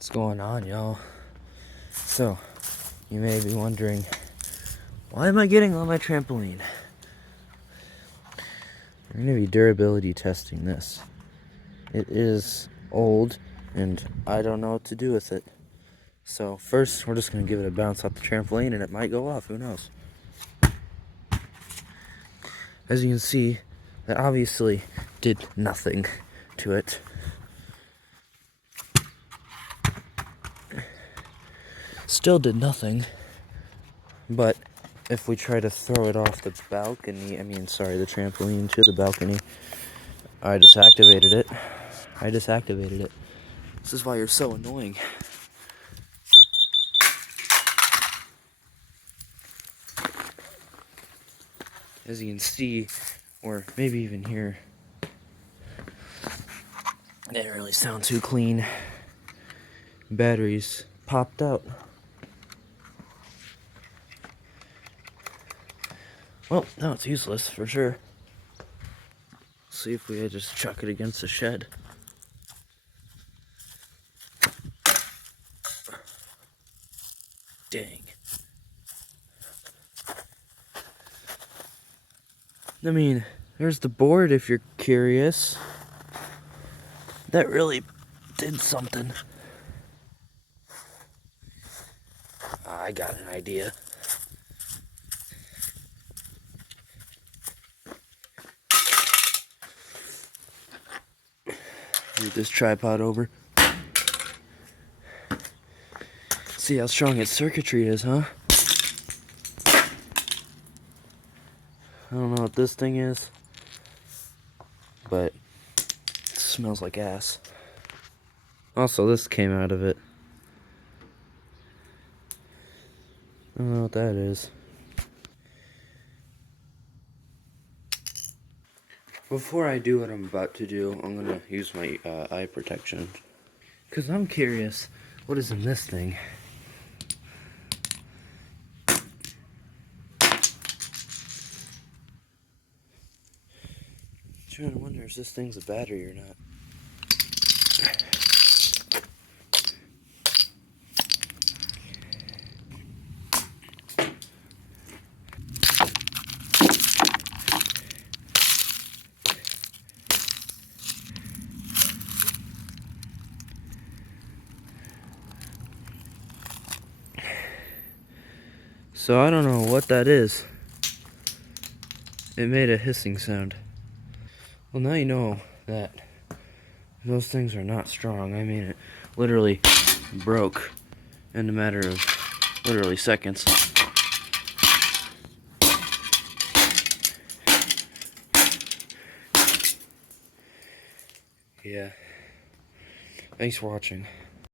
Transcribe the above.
What's going on, y'all? So, you may be wondering, why am I getting on my trampoline? We're going to be durability testing this. It is old, and I don't know what to do with it. So first, we're just going to give it a bounce off the trampoline, and it might go off. Who knows? As you can see, that obviously did nothing to it. Still did nothing, but if we try to throw it off the balcony, the trampoline to the balcony, I disactivated it. This is why you're so annoying. As you can see, or maybe even hear, it didn't really sound too clean. Batteries popped out. Well, now it's useless for sure. See if we just chuck it against the shed. Dang. I mean, there's the board if you're curious. That really did something. I got an idea. Move this tripod over. See how strong its circuitry is, huh? I don't know what this thing is, but it smells like ass. Also, this came out of it. I don't know what that is. Before I do what I'm about to do, I'm gonna use my eye protection. Cause I'm curious, what is in this thing? I'm trying to wonder if this thing's a battery or not. So I don't know what that is. It made a hissing sound. Well, now you know that those things are not strong. I mean, it literally broke in a matter of literally seconds. Yeah. Thanks for watching.